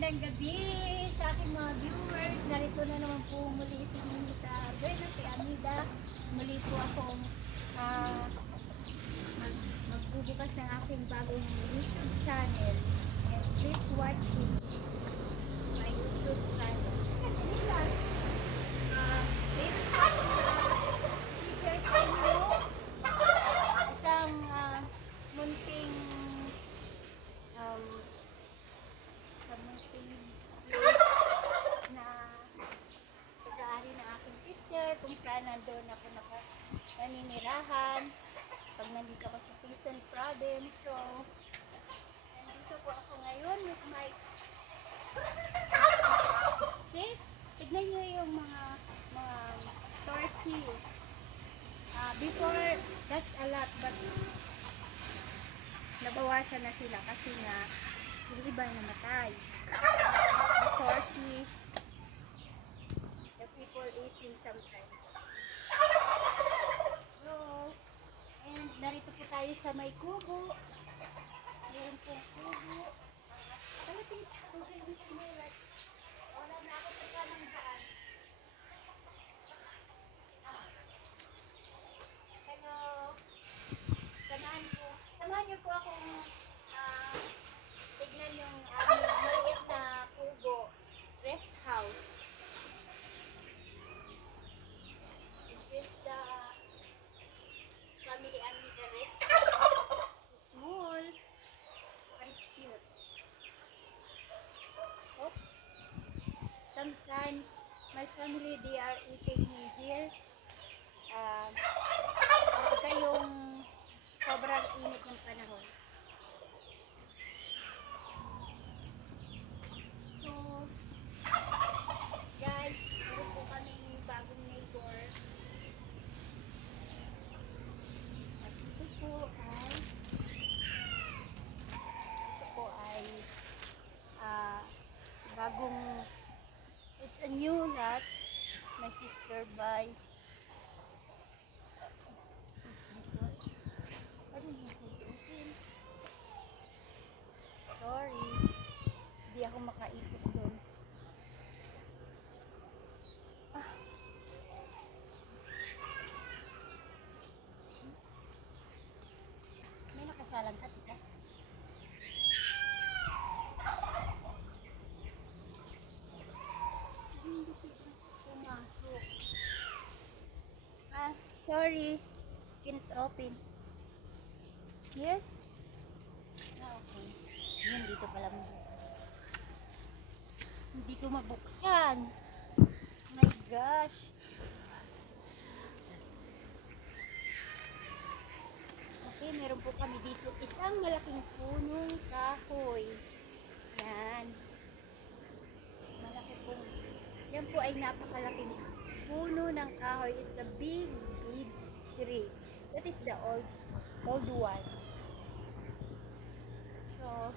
Magandang gabi sa aking mga viewers. Narito na naman po muli si Nita Berna, si Amida. Muli po akong magbubukas ng aking bagong YouTube channel. And please watch it. My YouTube channel. Kasi nila, meron po akong i-share sa inyo isang munting sa munting place na pag-aari ng aking sister kung saan nandun ako naninirahan pag nandito ako sa Quezon Province. So nandito po ako ngayon with my see, tignan nyo yung mga turkey. Before, that's a lot, but nabawasan na sila kasi nga yung iba namatay. The turkey, the people eating sometimes. So, and narito po tayo sa may kubo. Meron pong kubo. Talagang tubig yung sinulat. Wala na ako sa kanang daan. Hello. Samahan niyo po akong tignan yung maliit na kubo, rest house. This is the family Amida rest house. It's small, but it's cute. Oh. Sometimes my family, they are eating here. Pagka yung sobrang init ng panahon. So, guys, meron po kaming bagong neighbor. At ito po ay bagong, it's a new lot. My sister by sorry, hindi ako makaikot doon. May nakasalang ka, tika. Hindi pumasok. Sorry, can't open. Here? Okay. Yan, dito pala mo. Hindi ko mabuksan. My gosh. Okay, meron po kami dito isang malaking punong kahoy. Yan. Malaki po. Yan po ay napakalaking puno ng kahoy. It's a big tree. That is the old one. So,